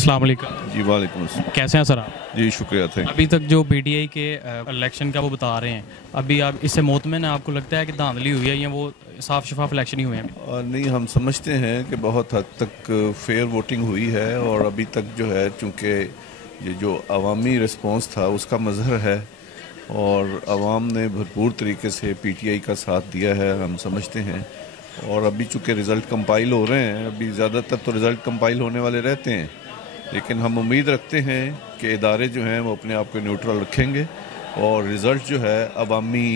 अस्सलाम वालेकुम। जी वालेकुम अस्सलाम। कैसे हैं सर आप? जी शुक्रिया थैंक। अभी तक जो पीटीआई के इलेक्शन का वो बता रहे हैं, अभी आप इससे मुतमिन है? आपको लगता है कि धांधली हुई है या वो साफ शफाफ इलेक्शन ही हुए हैं? और नहीं, हम समझते हैं कि बहुत हद तक फेयर वोटिंग हुई है और अभी तक जो है चूँकि ये जो अवामी रिस्पॉन्स था उसका मज़हर है और अवाम ने भरपूर तरीके से पीटीआई का साथ दिया है, हम समझते हैं। और अभी चूँकि रिज़ल्ट कंपाइल हो रहे हैं, अभी ज़्यादातर तो रिज़ल्ट कंपाइल होने वाले रहते हैं, लेकिन हम उम्मीद रखते हैं कि इदारे जो हैं वो अपने आप को न्यूट्रल रखेंगे और रिज़ल्ट जो है अवामी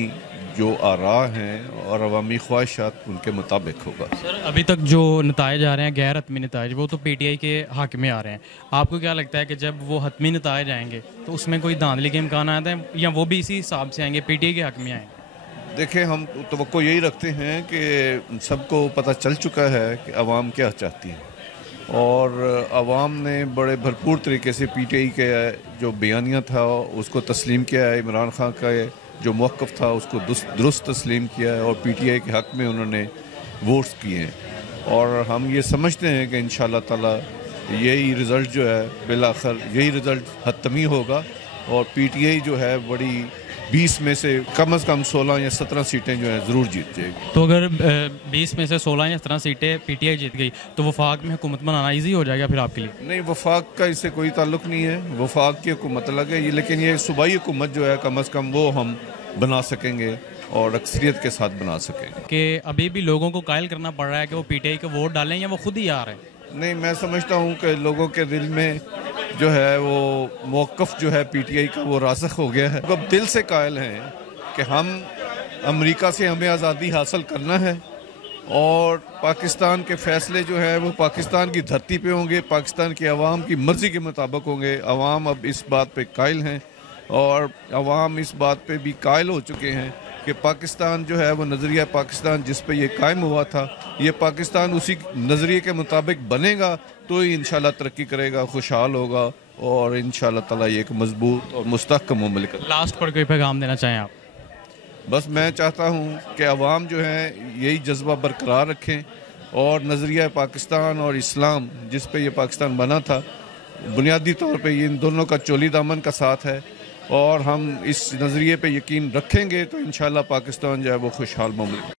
जो आरा हैं और अवामी ख्वाहिशात उनके मुताबिक होगा। सर अभी तक जो नताइज आ रहे हैं गैर हतमी नताइज, वो तो पीटीआई के हक में आ रहे हैं। आपको क्या लगता है कि जब वो हतमी नताइज आएंगे तो उसमें कोई धांधली के इम्कान आते हैं या वो भी इसी हिसाब से आएंगे, पीटीआई के हक में आएंगे? देखें, हम तवक्को यही रखते हैं कि सबको पता चल चुका है कि अवाम क्या चाहती है और अवाम ने बड़े भरपूर तरीके से पीटीआई के जो बयानिया था उसको तस्लीम किया है। इमरान खान का जो मौक़िफ़ था उसको दुरुस्त तस्लीम किया है और पीटीआई के हक़ में उन्होंने वोट्स किए हैं और हम ये समझते हैं कि इंशाअल्लाह ताला यही रिज़ल्ट जो है बिलाखिर यही रिज़ल्ट हतमी होगा और पीटीआई जो है बड़ी 20 में से कम 16 या 17 सीटें जो हैं ज़रूर जीत जाएगी। तो अगर 20 में से 16 या 17 सीटें पीटीआई जीत गई तो वफाक में हुकूमत बनाना ईजी हो जाएगा फिर आपके लिए? नहीं, वफाक का इससे कोई ताल्लुक़ नहीं है, वफाक की हुकूमत अलग है, लेकिन ये सूबाई हुकूमत जो है कम अज़ कम वो हम बना सकेंगे और अक्सरियत के साथ बना सकेंगे। कि अभी भी लोगों को कायल करना पड़ रहा है कि वो पीटीआई को वोट डालें या वो खुद ही आ रहे हैं? नहीं, मैं समझता हूँ कि लोगों के दिल में जो है वो मौक़िफ़ जो है पीटीआई का वो रासख़ हो गया है। अब दिल से कायल हैं कि हम अमेरिका से हमें आज़ादी हासिल करना है और पाकिस्तान के फ़ैसले जो है वो पाकिस्तान की धरती पे होंगे, पाकिस्तान की आवाम की मर्ज़ी के मुताबिक होंगे। आवाम अब इस बात पे कायल हैं और आवाम इस बात पे भी कायल हो चुके हैं कि पाकिस्तान जो है वो नज़रिया पाकिस्तान जिस पे ये कायम हुआ था, ये पाकिस्तान उसी नज़रिए के मुताबिक बनेगा तो ही इंशाल्लाह तरक्की करेगा, खुशहाल होगा और इंशाल्लाह ताला ये एक मजबूत और मुस्तहकम मुमलिकत। लास्ट पर कोई पैगाम देना चाहें आप? बस मैं चाहता हूँ कि अवाम जो है यही जज्बा बरकरार रखें और नज़रिया पाकिस्तान और इस्लाम जिस पे ये पाकिस्तान बना था, बुनियादी तौर पे ये इन दोनों का चोली दामन का साथ है और हम इस नज़रिए पे यकीन रखेंगे तो इंशाल्लाह पाकिस्तान जो है वो खुशहाल मुमलिक।